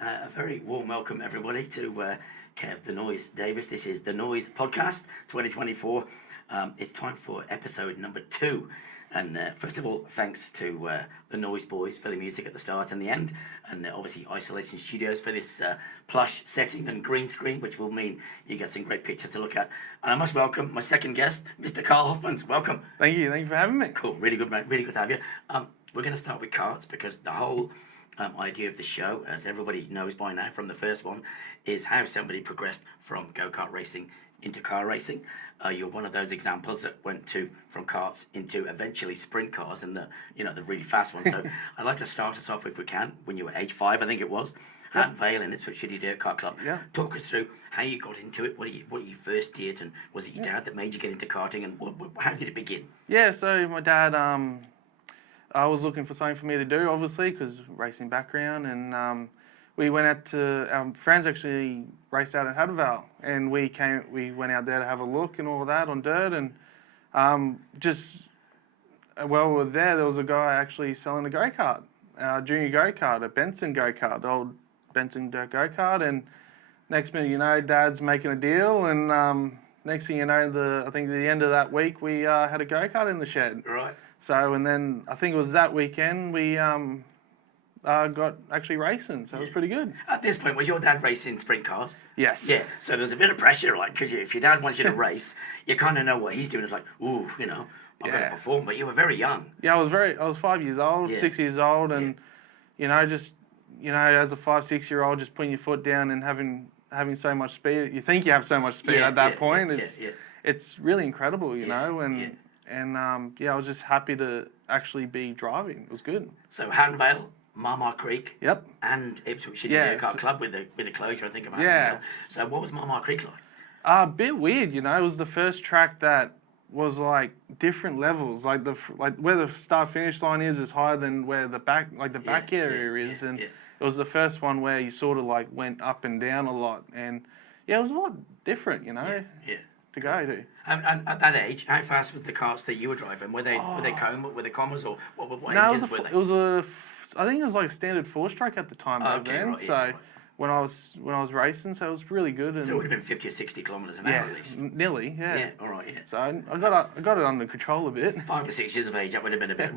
A very warm welcome, everybody, to Kev the Noise Davis. This is the Noise Podcast 2024. It's time for episode number 2. And first of all, thanks to the Noise Boys for the music at the start and the end, and obviously Isolation Studios for this plush setting and green screen, which will mean you get some great pictures to look at. And I must welcome my second guest, Mr. Karl Hoffmans. Welcome. Thank you for having me. Cool, really good, mate. Really good to have you. We're going to start with karts because the whole idea of the show, as everybody knows by now from the first one, is how somebody progressed from go-kart racing into car racing. You're one of those examples that went from karts into eventually sprint cars and the really fast ones. So I'd like to start us off, if we can, when you were age 5, I think it was, at Vale in Ipswich City Dirt Kart Club. Yeah. Talk us through how you got into it, what you first did, and was it your dad that made you get into karting, and how did it begin? Yeah, so my dad, I was looking for something for me to do, obviously, because racing background, and we went out to, our friends actually raced out in Haddonvale, and we went out there to have a look and all of that on dirt, and while we were there was a guy actually selling a go-kart, junior go-kart, a Benson go-kart, the old Benson dirt go-kart, and next minute you know, Dad's making a deal, and next thing you know, I think at the end of that week, we had a go-kart in the shed. Right. So, and then I think it was that weekend we got actually racing, so it was pretty good. At this point, was your dad racing sprint cars? Yes. Yeah, so there's a bit of pressure, like, because if your dad wants you to race, you kind of know what he's doing. It's like, ooh, I've got to perform, but you were very young. Yeah, I was 5 years old, 6 years old, and, as a 5, 6 year old, just putting your foot down and having so much speed. You think you have so much speed at that point. It's really incredible, know, and I was just happy to actually be driving. It was good. So Haddonvale, Marmar Creek, yep, and Ipswich City Dirt Kart Club with the closure, I think, of Haddonvale. Yeah. So what was Marmar Creek like? A bit weird, It was the first track that was like different levels, like where the start finish line is higher than where the back area is, and it was the first one where you sort of like went up and down a lot, and it was a lot different, to go to. And at that age, how fast were the karts that you were driving? Were they commas, or what engines were they? It was I think it was like a standard 4-stroke at the time back then. Right, so when I was racing, so it was really good. And so it would have been 50 or 60 kilometres an hour at least. Nearly, yeah. Yeah, all right, yeah. So I got it under control a bit. 5 or 6 years of age, that would have been a bit,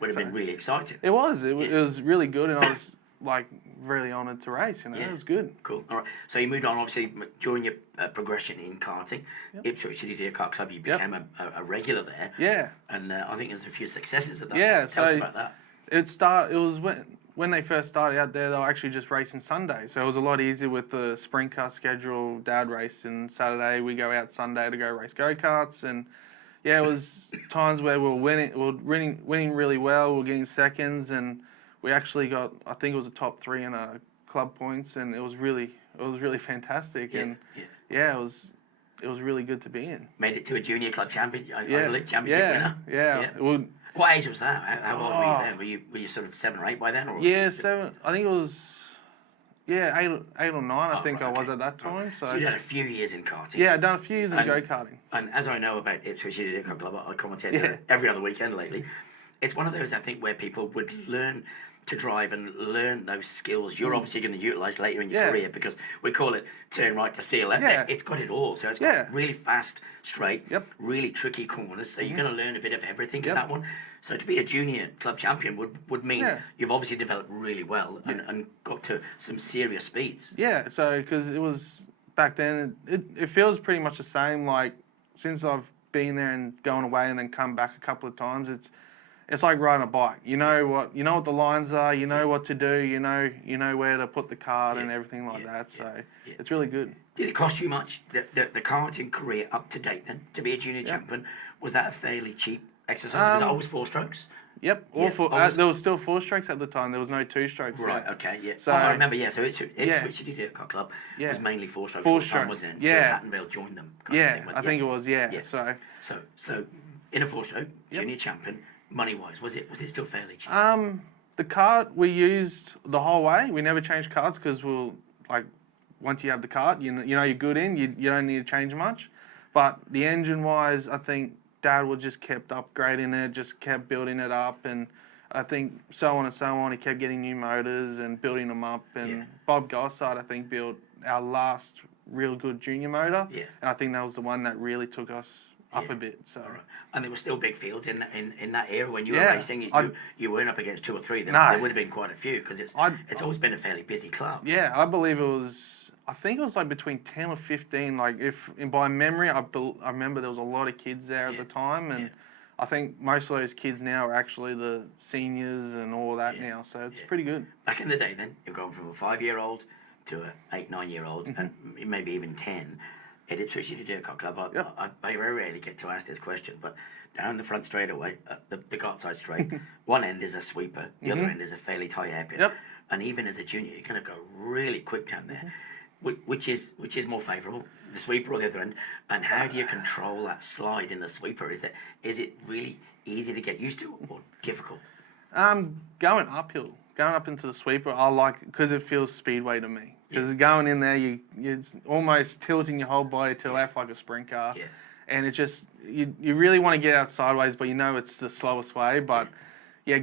would have been really exciting. It was. It was really good, and I was like really honoured to race. It was good. Cool. All right. So you moved on, obviously, during your progression in karting. Ipswich City Dirt Kart Club, you became a regular there. Yeah. And I think there's a few successes at that. Yeah. Tell us about that. It was when they first started out there, they were actually just racing Sunday, so it was a lot easier with the sprint car schedule. Dad racing Saturday, we go out Sunday to go race go-karts, and it was times where we were winning really well. We were getting seconds, and we actually got, I think it was a top 3 in club points, and it was really fantastic, and it was really good to be in. Made it to a junior club championship winner. Yeah. What age was that? How old were you then? Were you sort of 7 or 8 by then? Or? Yeah, 7. I think it was 8 or 9. I think I was at that time. Right. So you done a few years in karting. Yeah, I'd done a few years in go-karting. And as I know about Ipswich City Dirt Kart Club, I commentate every other weekend lately. It's one of those, I think, where people would learn to drive and learn those skills you're obviously going to utilise later in your career, because we call it turn right to steer left. Yeah. It's got it all. So it's got really fast, straight, really tricky corners. So you're going to learn a bit of everything in that one. So to be a junior club champion would mean you've obviously developed really well and got to some serious speeds. Yeah, so because it was back then, it feels pretty much the same. Like since I've been there and gone away and then come back a couple of times, it's like riding a bike. You know what the lines are. You know what to do. You know where to put the cart and everything like that. So it's really good. Did it cost you much? The karting career up to date then to be a junior champion, was that a fairly cheap exercise? Was it always 4 strokes? Yep, there was still 4 strokes at the time. There was no 2 strokes. Right. Okay. Yeah. So I remember. Yeah. So Ipswich City Dirt Kart Club was mainly 4 strokes. 4 strokes. Wasn't it? So Haddonvale joined them. I think it was. Yeah. So in a 4-stroke junior champion. Money-wise, was it still fairly cheap? The cart we used the whole way. We never changed carts because once you have the cart, you're good in. You don't need to change much. But the engine-wise, I think Dad just kept upgrading it, just kept building it up, and I think so on and so on. He kept getting new motors and building them up. And Bob Gossard, I think, built our last real good junior motor. Yeah. And I think that was the one that really took us up a bit. So. Right. And there were still big fields in that era when you were Yeah, racing. You weren't up against 2 or 3. There would have been quite a few because it's always been a fairly busy club. Yeah, I believe it was. I think it was like between 10 or 15. Like by memory, I remember there was a lot of kids there at the time, and I think most of those kids now are actually the seniors and all that now. So it's pretty good. Back in the day, then you've gone from a 5-year-old to an 8, 9-year-old, and maybe even 10. It interests you to do a club. I very rarely get to ask this question, but down the front straightaway, the Gott side straight, one end is a sweeper, the other end is a fairly tight hairpin. Yep. And even as a junior, you're going to go really quick down there. Which is more favourable, the sweeper or the other end? And how do you control that slide in the sweeper? Is it really easy to get used to or difficult? Going uphill, going up into the sweeper, I like because it feels speedway to me. Because going in there, you're almost tilting your whole body to the left like a sprint car. Yeah. And it just you really want to get out sideways, but you know it's the slowest way. But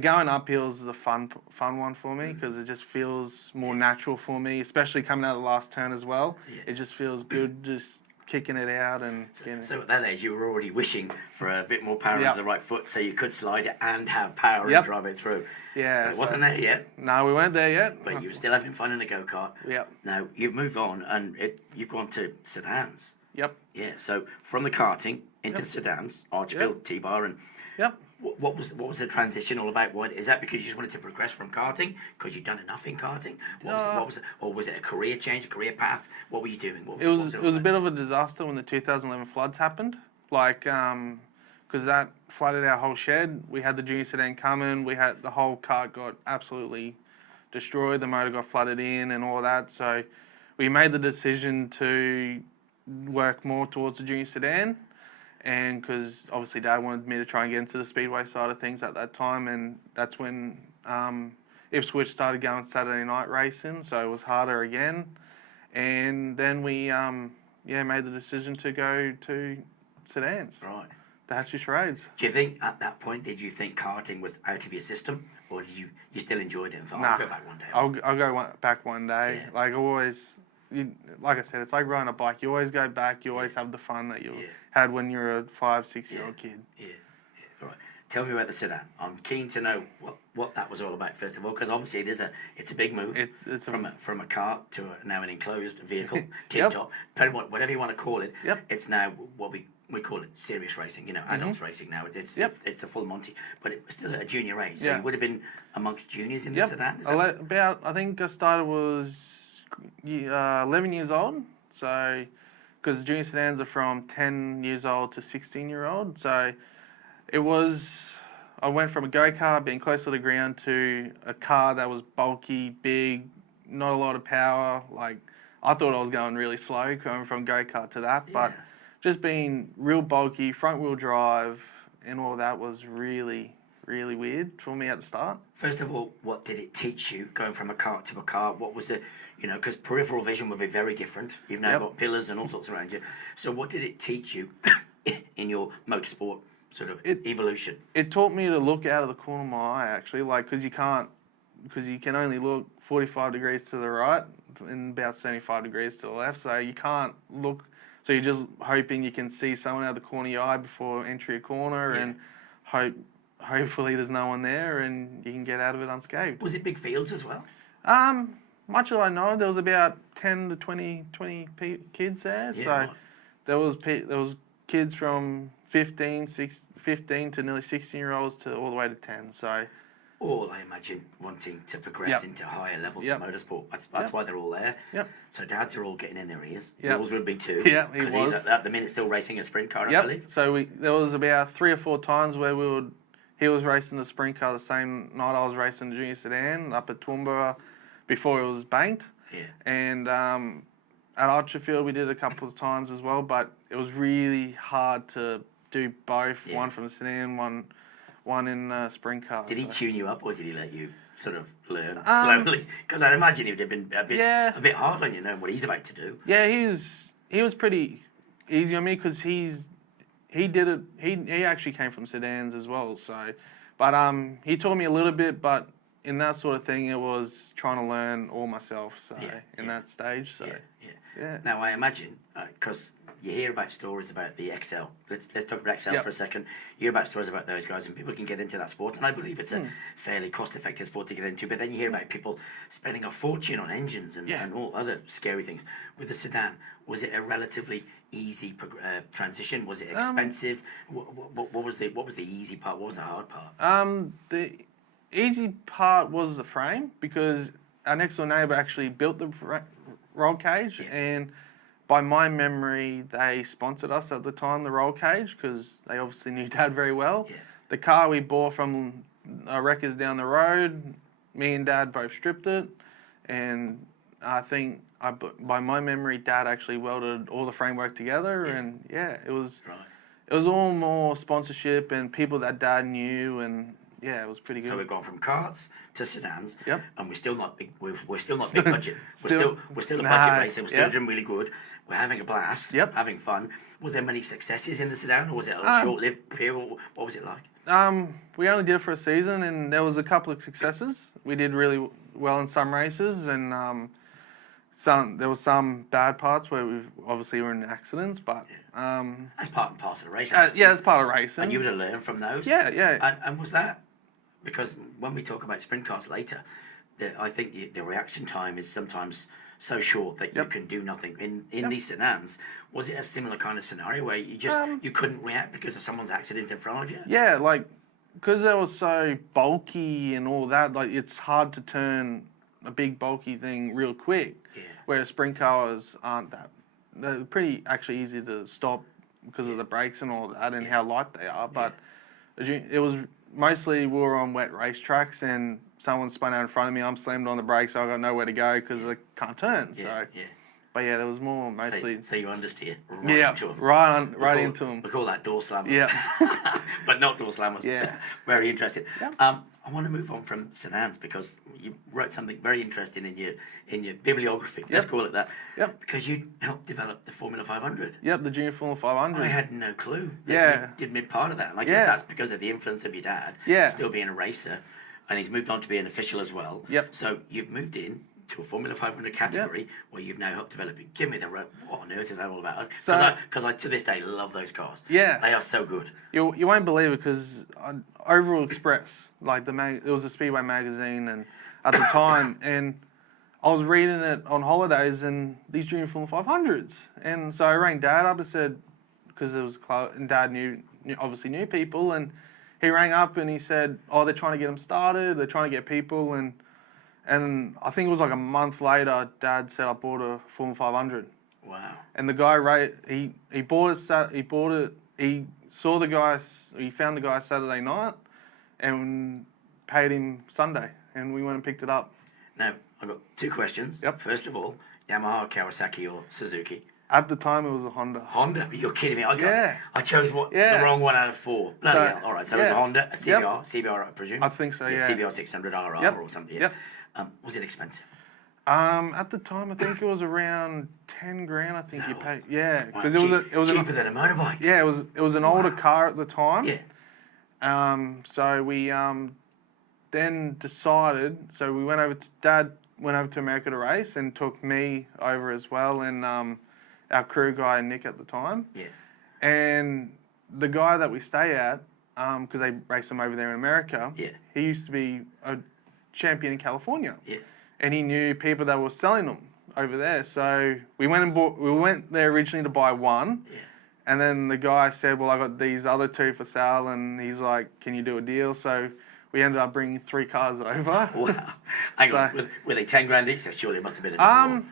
going uphill is the fun one for me because it just feels more natural for me, especially coming out of the last turn as well. Yeah. It just feels good, just kicking it out and. So at that age, you were already wishing for a bit more power on the right foot, so you could slide it and have power and drive it through. Yeah, but it wasn't there yet. No, we weren't there yet. But you were still having fun in the go-kart. Yep. Now you've moved on and you've gone to sedans. Yep. Yeah. So from the karting into sedans, Archfield, T-bar, and. Yep. What was the transition all about? What is that? Because you just wanted to progress from karting because you'd done enough in karting? What was it? Or was it a career change, a career path? What were you doing? It was a bit of a disaster when the 2011 floods happened. Like, because that flooded our whole shed. We had the junior sedan coming. We had the whole cart got absolutely destroyed. The motor got flooded in and all that. So we made the decision to work more towards the junior sedan. And because obviously Dad wanted me to try and get into the speedway side of things at that time, and that's when Ipswich started going Saturday night racing, so it was harder again. And then we made the decision to go to sedans. Right. The Hatchet Raids. Do you think at that point did you think karting was out of your system, or did you still enjoyed it and thought, I'll go back one day? I'll go back one day. Yeah. Like always. Like I said, it's like riding a bike. You always go back. You always have the fun that you had when you were a 5-6-year-old kid. Yeah. All right. Tell me about the sedan. I'm keen to know what that was all about first of all, because obviously it's a big move. It's from a car to now an enclosed vehicle, tip top, whatever you want to call it. Yep. It's now what we call it serious racing. Adults racing now. It's the full Monty, but it was still at a junior age. So you would have been amongst juniors in the sedan. I think I started was 11 years old, so because junior sedans are from 10 years old to 16-year-old, so I went from a go-kart being close to the ground to a car that was bulky, big, not a lot of power. Like I thought I was going really slow going from go-kart to that, but just being real bulky, front-wheel drive and all that was really weird for me at the start. First of all, what did it teach you going from a kart to a car? What was the, because peripheral vision would be very different. You've now got pillars and all sorts around you. So what did it teach you in your motorsport sort of evolution? It taught me to look out of the corner of my eye, actually, because you can only look 45 degrees to the right and about 75 degrees to the left. So you can't look, so you're just hoping you can see someone out of the corner of your eye before entry a corner and hopefully there's no one there and you can get out of it unscathed. Was it big fields as well? Much as I know, there was about 10 to 20 kids there. There was kids from 15 to nearly 16-year-olds to all the way to 10. So all, I imagine, wanting to progress into higher levels of motorsport. That's why they're all there. Yep. So dads are all getting in their ears. Yours would be too. Yeah, he was. He's at the minute still racing a sprint car, I believe. So there was about 3 or 4 times where he was racing the sprint car the same night I was racing the junior sedan up at Toowoomba before it was banked. Yeah. And at Archerfield we did a couple of times as well, but it was really hard to do both. One from the sedan, one in a sprint car. Did he tune you up, or did he let you sort of learn slowly? Because I'd imagine he'd have been a bit hard on you, knowing what he's about to do. Yeah, he was pretty easy on me because he did it. He actually came from sedans as well. So But he taught me a little bit, but in that sort of thing, it was trying to learn all myself. So in that stage, so yeah. Now I imagine because you hear about stories about the Excel. Let's talk about Excel for a second. You hear about stories about those guys, and people can get into that sport, and I believe it's a fairly cost-effective sport to get into. But then you hear about people spending a fortune on engines and all other scary things. With the sedan, was it a relatively easy transition? Was it expensive? What was the easy part? What was the hard part? The easy part was the frame, because our next door neighbour actually built the roll cage, and by my memory, they sponsored us at the time, the roll cage, because they obviously knew Dad very well. Yeah. The car we bought from Wreckers down the road, me and Dad both stripped it, and I think, by my memory, Dad actually welded all the framework together, and it was all more sponsorship and people that Dad knew, and it was pretty good. So we've gone from karts to sedans, Yep. and we're still not big. We're still not big budget. We're still a budget racer. We're still doing really good. We're having a blast. Yep. Having fun. Was there many successes in the sedan, or was it a short-lived period? What was it like? We only did it for a season, and there was a couple of successes. We did really well in some races, and there was some bad parts where we obviously were in accidents, but that's part and parcel of racing. That's part of racing. And you would have learned from those. Yeah. And was that because when we talk about sprint cars later, I think the reaction time is sometimes so short that you can do nothing. In these sedans, was it a similar kind of scenario where you just you couldn't react because of someone's accident in front of you? Yeah, like because they were so bulky and all that, like it's hard to turn a big bulky thing real quick. Yeah. Whereas sprint cars aren't that. They're pretty actually easy to stop because of the brakes and all that and how light they are. But it was mostly we were on wet racetracks and someone spun out in front of me. I'm slammed on the brakes, so I got nowhere to go because I can't turn. But there was more mostly. So you understeer right into them. Right into them. We call that door slammers. Yeah. But not door slammers. Yeah. Very interesting. Yeah. I want to move on from sedans because you wrote something very interesting in your bibliography. Let's call it that. Yep. Because you helped develop the Formula 500. Yep, the Junior Formula 500. I had no clue that you did me part of that. And I guess that's because of the influence of your dad. Yeah. Still being a racer. And he's moved on to be an official as well. Yep. So you've moved in to a Formula 500 category where you've now helped develop it. Give me what on earth is that all about? Because I to this day love those cars. Yeah. They are so good. You won't believe it because Overall Express, like it was a Speedway magazine, and at the time, and I was reading it on holidays, and these Junior Formula 500s, and so I rang Dad up and said, because it was close, and Dad obviously knew people, and he rang up and he said, they're trying to get them started, they're trying to get people, and I think it was like a month later, Dad said I bought a Formula 500. Wow. And the guy he bought it. He saw the guy. He found the guy Saturday night, and paid him Sunday. And we went and picked it up. Now I've got two questions. Yep. First of all, Yamaha, Kawasaki, or Suzuki? At the time, it was a Honda. Honda? You're kidding me. I chose the Yeah. wrong one out of four. Bloody hell. All right, so it was a Honda, a CBR, CBR I presume? I think so, yeah. CBR 600RR or something. Yeah. Yep. Was it expensive? At the time, I think it was around 10 grand. I think you paid. Yeah, because Wow, it was cheaper than a motorbike. Yeah, it was an older car at the time. Yeah. So we then decided. So we went over. Dad went over to America to race and took me over as well, and our crew guy Nick at the time. Yeah. And the guy that we stay at, because they race them over there in America. Yeah. He used to be a champion in California. Yeah. And he knew people that were selling them over there. So we went there originally to buy one. Yeah. And then the guy said, well, I got these other two for sale. And he's like, can you do a deal? So we ended up bringing 3 cars over. Wow. Hang on. Were they 10 grand each? Surely it must have been a bit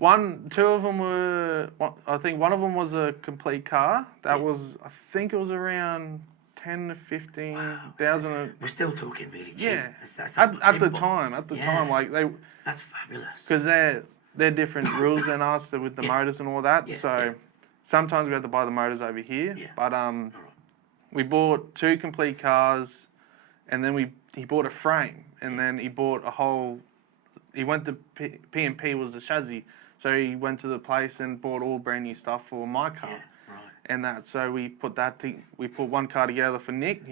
more. Two of them were, I think one of them was a complete car. That was, I think it was around 10 to 15,000. Wow. We're still talking really cheap. Yeah. That's at the time, like that's fabulous. Because they're different rules than us with the motors and all that. So sometimes we have to buy the motors over here. Yeah. But we bought 2 complete cars, and then he bought a frame, and then he bought a whole. He went to P&P was the chassis, so he went to the place and bought all brand new stuff for my car. Yeah, right. and that. So we put one car together for Nick.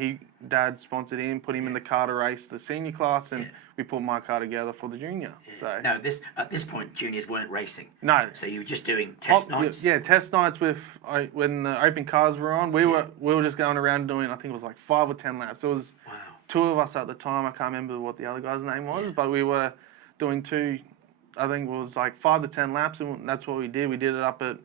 Dad sponsored him, put him in the car to race the senior class, and we put my car together for the junior. Yeah. So now at this point, juniors weren't racing. No. So you were just doing test nights. Yeah, test nights when the open cars were on. We were just going around doing, I think it was like 5 or 10 laps. It was two of us at the time. I can't remember what the other guy's name was, but we were doing two. I think it was like 5 to 10 laps, and that's what we did. We did it up at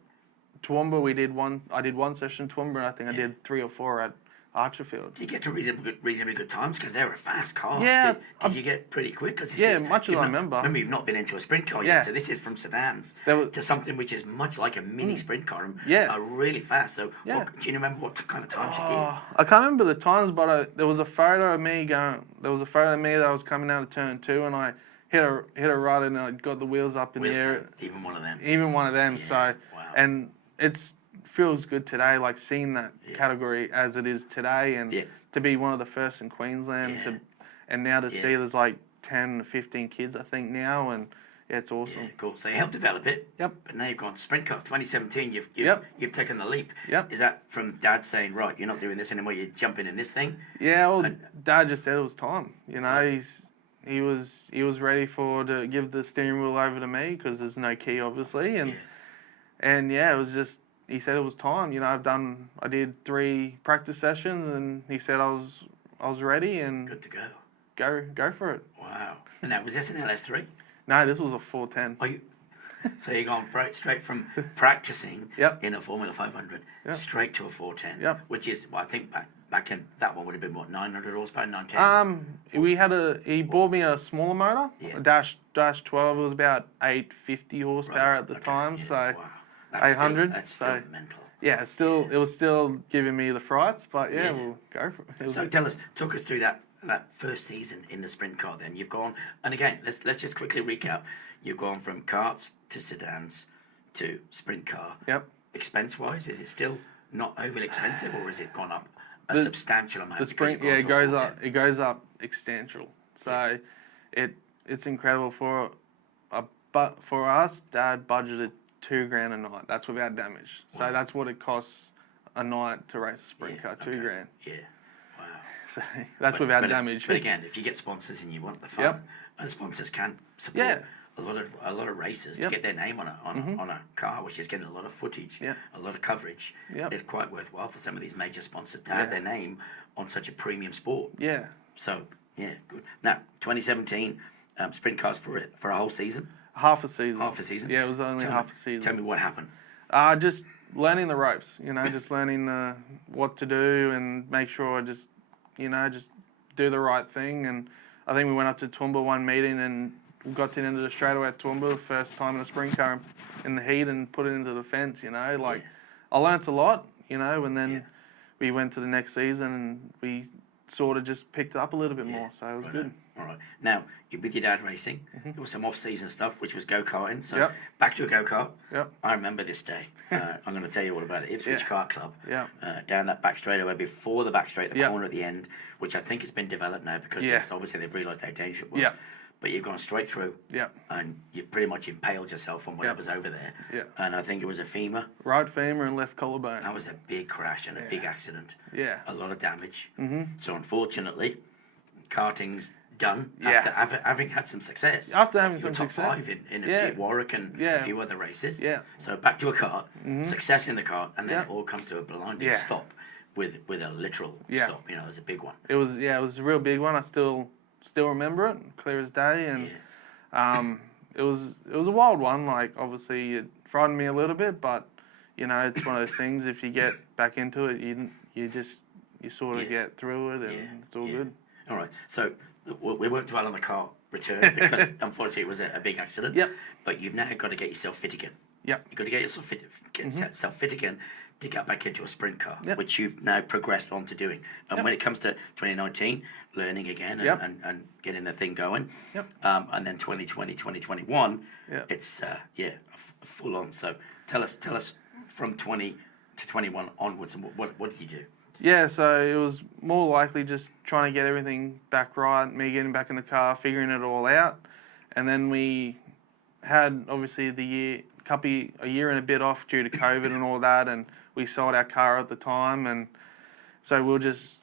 Toowoomba. I did one session at Toowoomba, and I think I did 3 or 4 at Archerfield. Did you get to reasonably good times? Because they were a fast car. Yeah. Did you get pretty quick? Cause much as I remember. Remember, you've not been into a sprint car yet, so this is from sedans to something which is much like a mini sprint car and really fast. So do you remember what kind of times you did? I can't remember the times, but there was a photo of me that I was coming out of turn 2, and I hit a rut, and I got the wheels up in the air. Even one of them. Yeah. So, and it feels good today, like seeing that category as it is today, and to be one of the first in Queensland, and now to see there's like 10, 15 kids, I think now, and it's awesome. Yeah, cool. So you helped develop it. Yep. But now you've gone to sprint car. 2017, you've taken the leap. Yep. Is that from Dad saying, right, you're not doing this anymore, you're jumping in this thing? Yeah, well, Dad just said it was time. You know, he was ready to give the steering wheel over to me, because there's no key, obviously, and it was just, he said it was time. You know, I did 3 practice sessions, and he said I was ready and good to go. Go for it. Wow. And now, was this an LS3? No, this was a 410. Are you? So you're going straight from practicing in a Formula 500 straight to a 410, which is, well, I think back in that one would have been what, 900 horsepower, 910. He bought me a smaller motor, a dash 12. It was about 850 horsepower at the time, so wow. 800. That's still mental. Yeah, it was still giving me the frights, but we'll go for it. So talk us through that first season in the sprint car. Then you've gone, and again, let's just quickly recap. You've gone from karts to sedans to sprint car. Yep. Expense-wise, is it still not overly expensive, or has it gone up a substantial amount? The sprint, it goes up. It goes up substantial. So, it's incredible but for us, Dad budgeted $2,000 a night. That's without damage. So that's what it costs a night to race a sprint car. $2,000. Yeah. Wow. So that's without damage. But again, if you get sponsors and you want the fun, and sponsors can support a lot of racers to get their name on a car, which is getting a lot of footage, a lot of coverage. It's quite worthwhile for some of these major sponsors to have their name on such a premium sport. Yeah. So good. Now 2017, sprint cars for a whole season. Half a season. Half a season. Yeah, it was only half a season. Tell me what happened. Just learning the ropes. You know, just learning what to do, and make sure I just do the right thing. And I think we went up to Toowoomba one meeting, and we got to the end of the straightaway at Toowoomba, the first time in a sprint car in the heat, and put it into the fence. You know, I learnt a lot. You know, and then we went to the next season, and we sort of just picked it up a little bit more. So it was good. All right. Now, with your dad racing, there was some off-season stuff, which was go-karting. So back to a go-kart. I remember this day. I'm going to tell you all about it. Ipswich Kart Club. Down that back straightaway before the back straight, the corner at the end, which I think has been developed now because obviously they've realised how dangerous it was. But you've gone straight through. And you pretty much impaled yourself on whatever's over there. And I think it was a femur. Right femur and left collarbone. That was a big crash and a big accident. A lot of damage. So unfortunately, karting's done after having had some success. After having you were some top success. 5 in a few Warwick and a few other races. So back to a kart, success in the kart, and then it all comes to a blinding stop with a literal stop. You know, it was a big one. It was a real big one. I still remember it, clear as day, and it was a wild one. Like, obviously it frightened me a little bit, but you know, it's one of those things. If you get back into it, you sort of get through it, and it's all good. All right, so we won't dwell on the car return because unfortunately it was a big accident. But you've now got to get yourself fit again. You've got to get yourself fit again to get back into a sprint car, which you've now progressed on to doing. And when it comes to 2019, learning again and getting the thing going. And then 2020, 2021, it's full on. So tell us from 20 to 21 onwards, and what did you do? Yeah, so it was more likely just trying to get everything back right, me getting back in the car, figuring it all out. And then we had, obviously, a year and a bit off due to COVID and all that, and we sold our car at the time, and so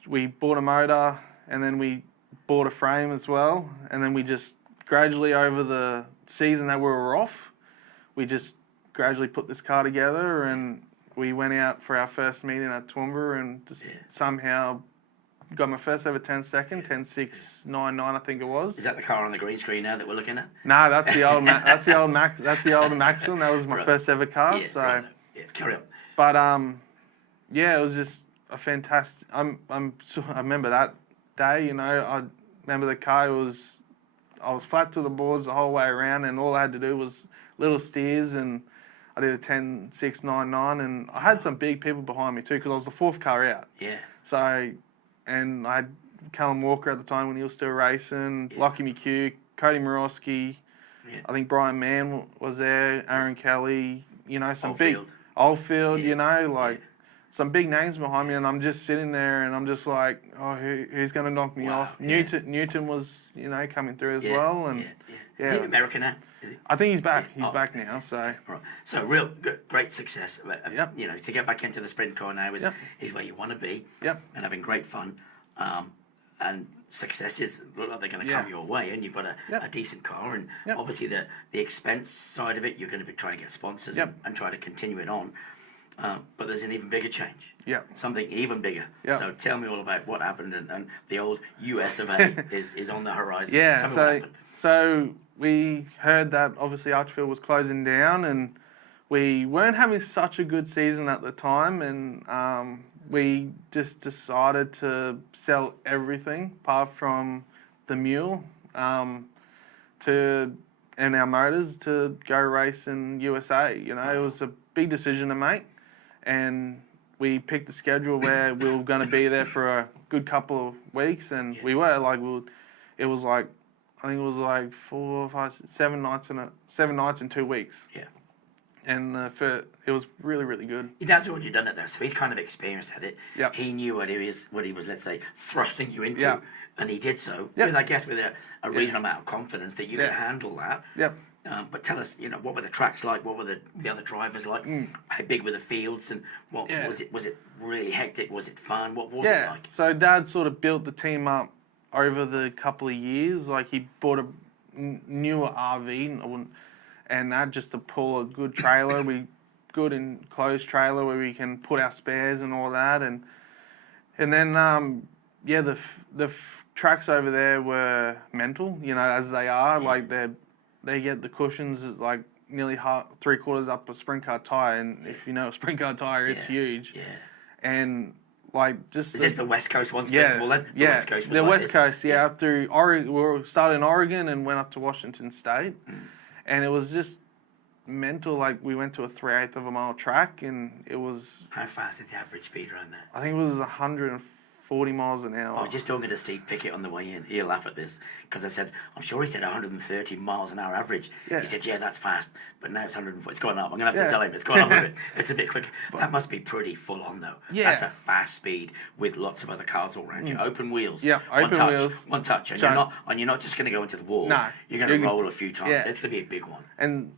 we bought a motor, and then we bought a frame as well, and then we just gradually over the season that we were off, we just gradually put this car together, and we went out for our first meeting at Toowoomba and just somehow got my first ever 10-second, 10.699 I think it was. Is that the car on the green screen now that we're looking at? No, that's the old that's the old Maxim. That was my first ever car. Yeah, so right. Yeah, carry on. But yeah, it was just a fantastic. I remember that day. You know, I remember the car. I was flat to the boards the whole way around, and all I had to do was little steers, and I did a 10.699, and I had some big people behind me too because I was the fourth car out. Yeah. So, and I had Callum Walker at the time when he was still racing, Lockie McHugh, Cody Morosky, I think Brian Mann was there, Aaron Kelly, you know, some big Oldfield, you know, like some big names behind me, and I'm just sitting there and I'm just like, oh, who's going to knock me off? Newton was, you know, coming through as well, and Is he in America now? I think he's back. He's back now. So right. So real great success. You know, to get back into the sprint car now is where you want to be. Yep. And having great fun. And successes look like they're going to come your way, and you've got a decent car, and obviously the expense side of it, you're going to be trying to get sponsors and try to continue it on. But there's an even bigger change. Yeah. Something even bigger. So tell me all about what happened, and the old US of A is on the horizon. Yeah. Tell me what happened. So we heard that obviously Archfield was closing down, and we weren't having such a good season at the time, and we just decided to sell everything apart from the mule and our motors to go race in USA. You know, it was a big decision to make, and we picked a schedule where we were going to be there for a good couple of weeks, and we were like, it was like, I think it was like 4, 5, 7 nights in 2 weeks. Yeah. And it was really, really good. Your dad's already done it though, so he's kind of experienced at it. Yep. He knew what he was, let's say, thrusting you into, and he did so. Yep. With, I guess, with a reasonable amount of confidence that you could handle that. Yep. But tell us, you know, what were the tracks like? What were the other drivers like? How big were the fields? And what was it really hectic? Was it fun? What was it like? So Dad sort of built the team up over the couple of years. Like he bought a newer RV, and that just to pull a good trailer, good enclosed trailer where we can put our spares and all that, and then the tracks over there were mental, you know, as they are. Like they get the cushions like nearly 3/4 up a sprint car tire, and if you know a sprint car tire, it's huge. Yeah. And like just is this the West Coast ones first of all then? The West Coast was the like West this? Coast, up through Oregon. We started in Oregon and went up to Washington State. And it was just mental. Like we went to a 3/8 of a mile track, and it was. How fast is the average speed around there? I think it was 140 miles an hour. I was just talking to Steve Pickett on the way in. He'll laugh at this because I said, I'm sure he said 130 miles an hour average. He said, yeah, that's fast, but now it's 140. It's gone up. I'm gonna have to tell him it's gone up a bit. It's a bit quicker. That must be pretty full on though. Yeah. That's a fast speed with lots of other cars all around you. Open wheels. Yeah, One touch, and you're not just gonna go into the wall. No, you're gonna roll a few times. It's gonna be a big one. And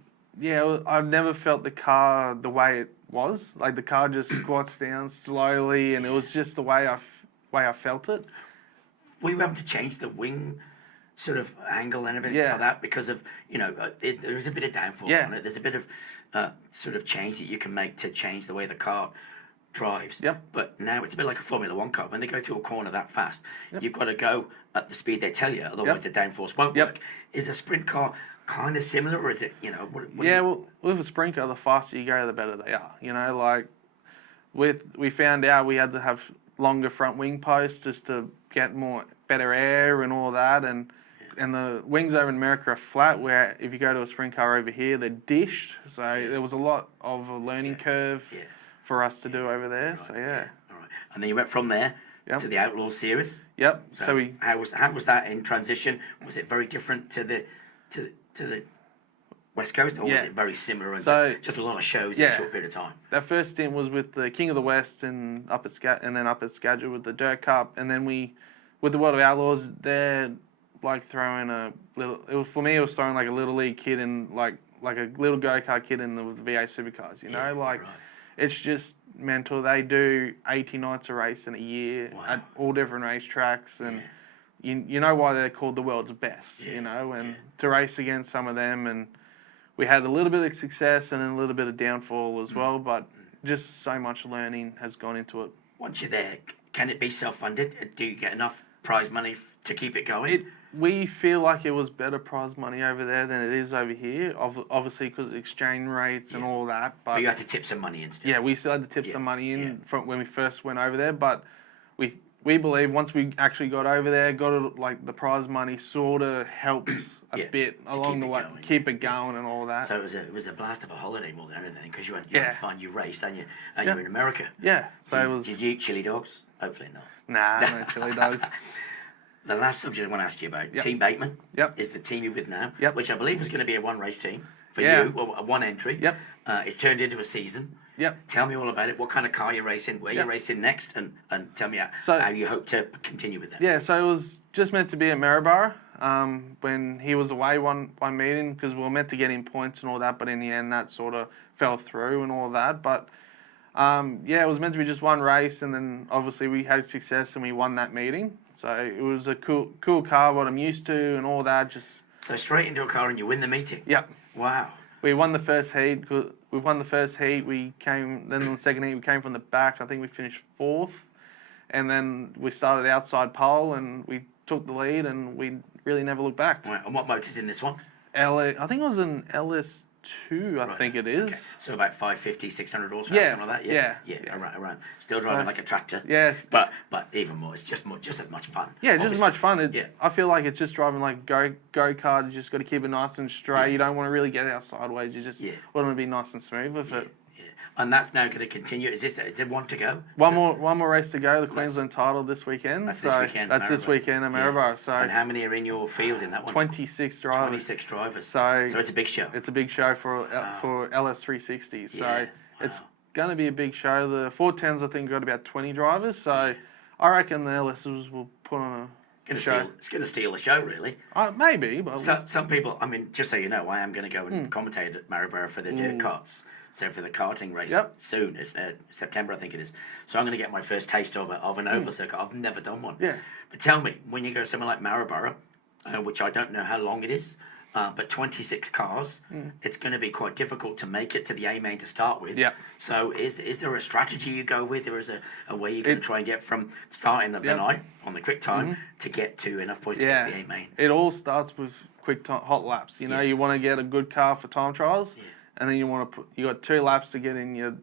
I've never felt the car the way it was. Like the car just squats down slowly, and it was just the way I felt it. We were having to change the wing sort of angle and everything for that because of, you know, there's a bit of downforce on it. There's a bit of sort of change that you can make to change the way the car drives. Yep. But now it's a bit like a Formula One car. When they go through a corner that fast, you've got to go at the speed they tell you, otherwise the downforce won't work. Is a sprint car kind of similar, or is it, you know? Well, with a sprint car, the faster you go, the better they are. You know, like we found out we had to have longer front wing posts just to get better air and all that, and the wings over in America are flat, where if you go to a sprint car over here, they're dished. So there was a lot of a learning curve for us to do over there. Right. So All right. And then you went from there to the Outlaw Series. Yep. So how was that in transition? Was it very different to the West Coast, or was it very similar and just a lot of shows in a short period of time? That first stint was with the King of the West and up at Skagit with the Dirt Cup, and then with the World of Outlaws, they're like throwing a little. For me, it was throwing like a little league kid in like a little go-kart kid in the VA supercars. You know, it's just mental. They do 80 nights a race in a year at all different racetracks, and you know why they're called the world's best, you know, and to race against some of them, and we had a little bit of success and a little bit of downfall as well, but just so much learning has gone into it. Once you're there, can it be self-funded? Do you get enough prize money to keep it going? We feel like it was better prize money over there than it is over here, obviously because of exchange rates and all that. But you had to tip some money in still. Yeah, we still had to tip some money in from when we first went over there, but we believe once we actually got over there, like the prize money sort of helped a bit along the way, keep it going and all that. So it was a blast of a holiday more than anything, because you had fun, you raced, and you were in America. Yeah, so it was. Did you eat chili dogs? Hopefully not. Nah, no chili dogs. The last subject I want to ask you about, Team Bateman, is the team you're with now, which I believe was going to be a one-race team for you, or a one entry. It's turned into a season. Tell me all about it. What kind of car you're racing, where you're racing next, and tell me how you hope to continue with that. Yeah, so it was just meant to be at Maryborough when he was away one meeting, because we were meant to get him points and all that, but in the end that sort of fell through and all that. But it was meant to be just one race, and then obviously we had success and we won that meeting. So it was a cool car, what I'm used to and all that. So straight into a car and you win the meeting? Yep. Wow. We won the first heat. We won the first heat. Then in the second heat we came from the back. I think we finished 4th. And then we started outside pole and we took the lead and we really never looked back. Right. And what motor's in this one? I think it was an LS2, I think it is. Okay. So about 550, 600 horsepower, something like that? Yeah. Around. Still driving like a tractor. Yes. But even more, it's just as much fun. Yeah, just as much fun. I feel like it's just driving like go-kart. You just got to keep it nice and straight. You don't want to really get out sideways. You just want to be nice and smooth with it. And that's now going to continue. Is there one to go? One more race to go. The Queensland title this weekend. That's this weekend. That's this weekend at Maryborough. So. And how many are in your field in that one? 26 drivers. 26 drivers. So it's a big show. It's a big show for LS360. So it's going to be a big show. The 410s I think got about 20 drivers. So I reckon the LSs will put on a show. It's going to steal the show, really. Maybe, but some people. I mean, just so you know, I am going to go and commentate at Maryborough for the dirt karts. So for the karting race soon, it's September, I think it is. So I'm going to get my first taste of an oval circuit. I've never done one. Yeah. But tell me, when you go somewhere like Maryborough, which I don't know how long it is, but 26 cars, it's going to be quite difficult to make it to the A main to start with. Yeah. So is there a strategy you go with? There is a way you're going to try and get from starting of the night on the quick time to get to enough points to get to the A main? It all starts with quick time, hot laps. You know, you want to get a good car for time trials. Yeah. And then you got 2 laps to get in your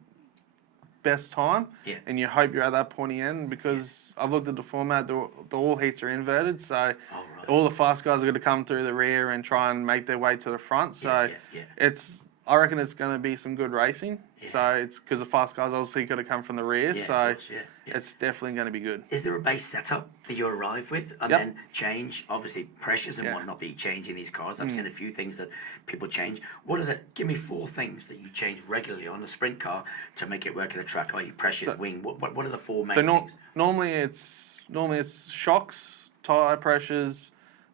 best time, and you hope you're at that pointy end, because I've looked at the format, the all heats are inverted, so all the fast guys are going to come through the rear and try and make their way to the front. So I reckon it's going to be some good racing. So it's because the fast guys obviously got to come from the rear, so it's definitely going to be good. Is there a base setup that you arrive with and then change? Obviously pressures and whatnot that you change in these cars. I've seen a few things that people change. Give me 4 things that you change regularly on a sprint car to make it work at a track, i.e. pressures, wing. What are the 4 main things? Normally it's shocks, tyre pressures,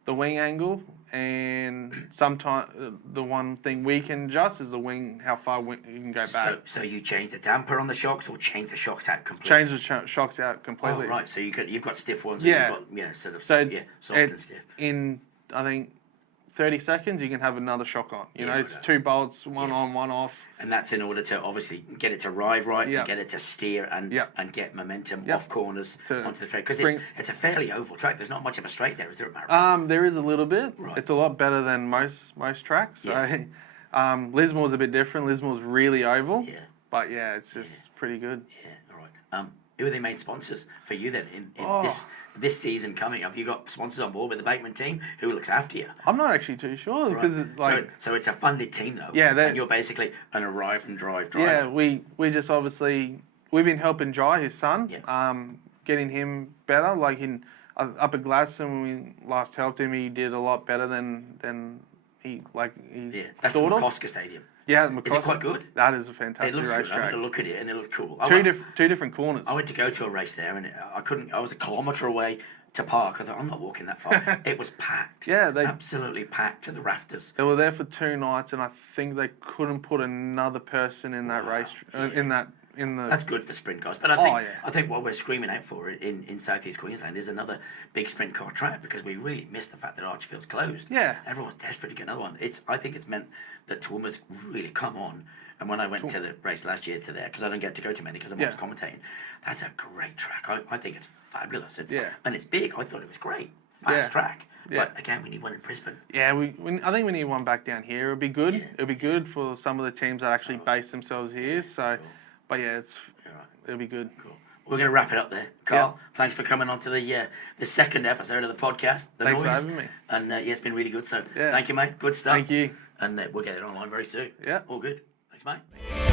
the wing angle, and sometimes the one thing we can adjust is the wing, how far you can go back. So you change the damper on the shocks, or change the shocks out completely? Change the shocks out completely. Oh, right. So you've got stiff ones. And you've got, soft and stiff. In I think 30 seconds, you can have another shock on. You know, it's 2 bolts, one on, one off. And that's in order to obviously get it to ride right, and get it to steer and get momentum off corners onto the track. Because it's a fairly oval track. There's not much of a straight there, is there, Maryborough? There is a little bit. Right. It's a lot better than most tracks. So, Lismore's a bit different. Lismore's really oval. Yeah. But it's just pretty good. Yeah, all right. Who are the main sponsors for you then in this season coming? Have you got sponsors on board with the Bateman team? Who looks after you? I'm not actually too sure because so it's a funded team though. Yeah, and you're basically an arrive and drive driver. Yeah, we just obviously we've been helping Jai, his son, getting him better. Like up at Gladstone when we last helped him, he did a lot better than he that's the McCosker Stadium. Yeah, Is it quite good? That is a fantastic racetrack. racetrack. I had to look at it and it looked cool. Two different corners. I went to go to a race there and I was a kilometre away to park. I thought, I'm not walking that far. It was packed. Yeah, absolutely packed to the rafters. They were there for 2 nights and I think they couldn't put another person in that in the. That's good for sprint cars, but I yeah. think what we're screaming out for in southeast Queensland is another big sprint car track, because we really miss the fact that Archfield's closed. Yeah. Everyone's desperate to get another one. I think it's meant that Toowoomba's really come on. And when I went to the race last year to there, because I don't get to go to many because I'm always commentating, that's a great track. I think it's fabulous. And it's big. I thought it was great. Fast track. Yeah. But again, we need one in Brisbane. Yeah, I think we need one back down here. It'd be good. Yeah. It'd be good for some of the teams that actually base themselves here. So, Cool. but yeah, Right. it'll be good. Cool. We're going to wrap it up there. Karl, thanks for coming on to the second episode of the podcast. Thanks for having me. And it's been really good. So thank you, mate. Good stuff. Thank you. And we'll get it online very soon. Yeah. All good. Thanks, mate.